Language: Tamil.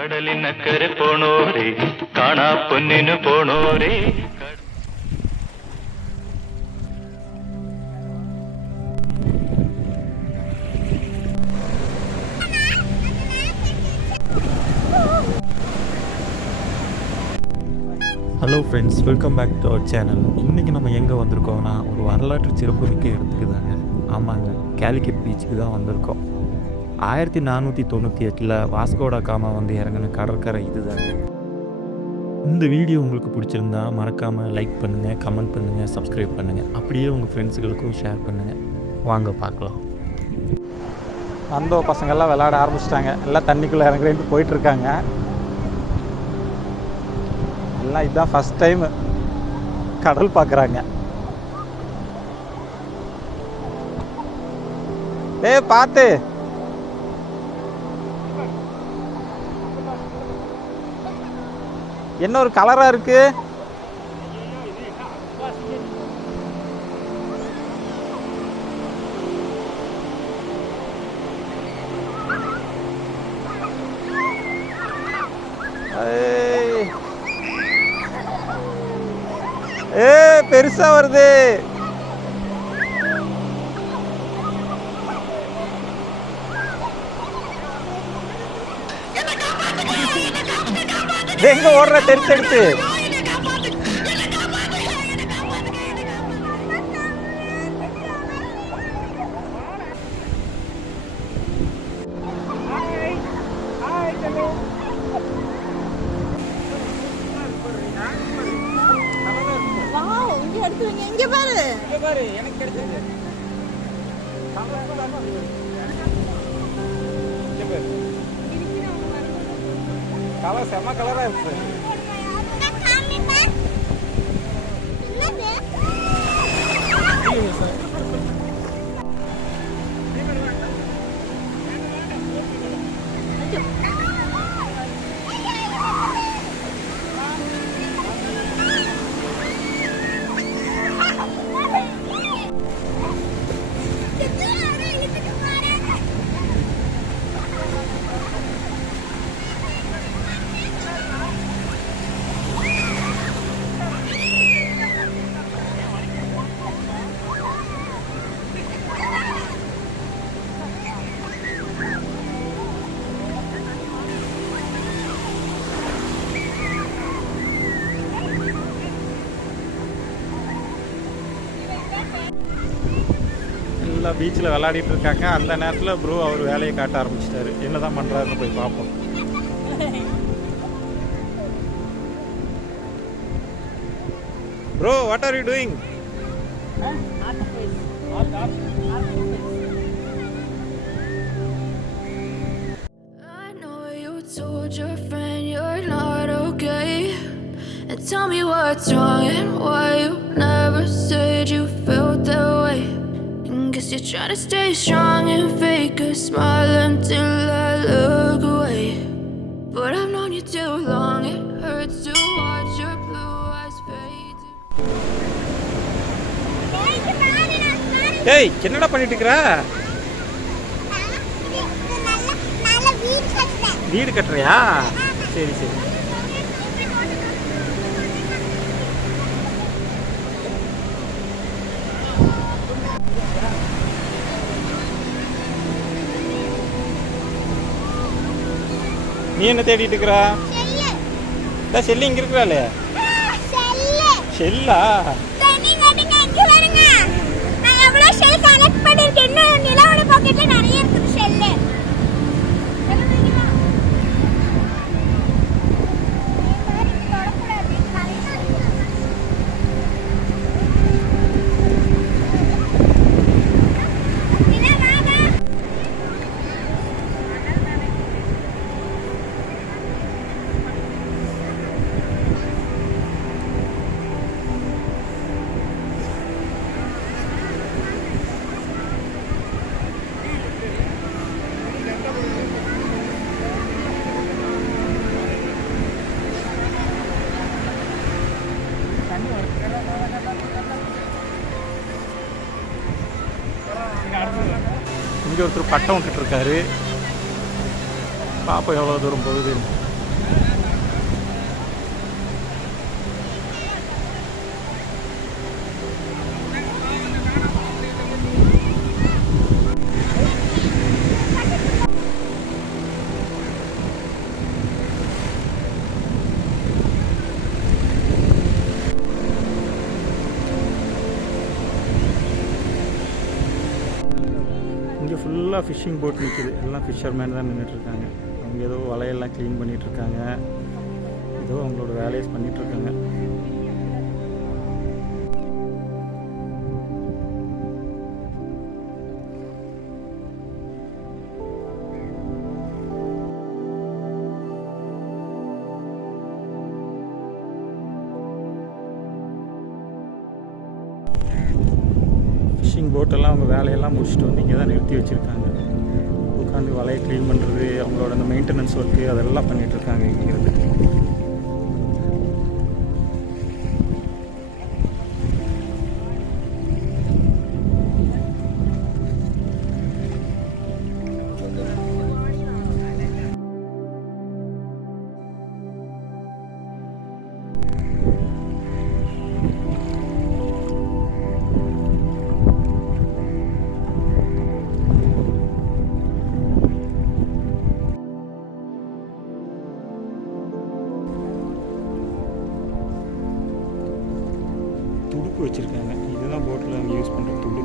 கடலின் அக்கறை போனோரே காணா பொன்னின்னு போனோரே. Hello friends, welcome back to our channel. இன்றைக்கி நம்ம எங்கே வந்திருக்கோம்னா ஒரு வரலாற்று சிறப்புமிக்க இடத்துக்கு தாங்க. ஆமாங்க, கேலிக்கட் பீச்சுக்கு தான் வந்திருக்கோம். 1498 வாஸ்கோட காமா வந்து இறங்கின கடற்கரை இது தாங்க. இந்த வீடியோ உங்களுக்கு பிடிச்சிருந்தா மறக்காமல் லைக் பண்ணுங்கள், கமெண்ட் பண்ணுங்கள், சப்ஸ்கிரைப் பண்ணுங்கள். அப்படியே உங்கள் ஃப்ரெண்ட்ஸுகளுக்கும் ஷேர் பண்ணுங்கள். வாங்க பார்க்கலாம். அந்த பசங்கள்லாம் விளையாட ஆரம்பிச்சிட்டாங்க. எல்லாம் தண்ணிக்குள்ளே இறங்குறேன்ட்டு போயிட்டுருக்காங்க. எல்லாம் இதுதான் ஃபஸ்ட் டைம் கடல் பார்க்குறாங்க. பார்த்து என்ன ஒரு கலரா இருக்கு. பெருசா வருது. எங்க ஓடுற தெரிச்செடுத்து எனக்கு கிடைச்சது. கலர் செம்ம கலரா இருக்கு. எல்லாம் பீச்சில் விளையாடிட்டு இருக்காங்க. அந்த நேரத்தில் ப்ரோ அவர் வேலையை காட்ட ஆரம்பிச்சிட்டாரு. என்னதான் பண்ணுறாருன்னு போய் பார்ப்போம். Bro, what are you doing? Told your friend you're not okay, and tell me what's wrong and why you never said you felt that way. Guess you're trying to stay strong and fake a smile until I look away. But I've known you too long, it hurts to watch your blue eyes fade. ஏய், என்னடா பண்ணிட்டு இருக்கற? வீடு கட்டுறியா? சரி சரி. நீ என்ன தேடிட்டு இருக்கா? செல்லு இங்க இருக்கிறாளே. செல்லா? இங்கே ஒருத்தர் பட்டம் விட்டுட்டு இருக்காரு. பாப்பா எவ்வளோ தூரம் போகுது. ஃபுல்லாக ஃபிஷ்ஷிங் போட் நிற்கிது. எல்லாம் ஃபிஷர்மேன் தான் நின்றுட்டுருக்காங்க. அவங்க ஏதோ வலையெல்லாம் க்ளீன் பண்ணிகிட்ருக்காங்க. ஏதோ அவங்களோட வேலையை பண்ணிகிட்ருக்காங்க. ஃபிஷிங் போட்டெல்லாம் அவங்க வேலையெல்லாம் முடிச்சுட்டு வந்து இங்கே தான் நிறுத்தி வச்சுருக்காங்க. உட்காந்து வலையை க்ளீன் பண்ணுறது, அவங்களோட அந்த மெயின்டெனன்ஸ் ஒர்க்கு அதெல்லாம் பண்ணிகிட்ருக்காங்க இங்கேருந்து. துடுப்பு வச்சுருக்காங்க. இதுதான் போட்டில் அவங்க யூஸ் பண்ணுற துடுப்பு.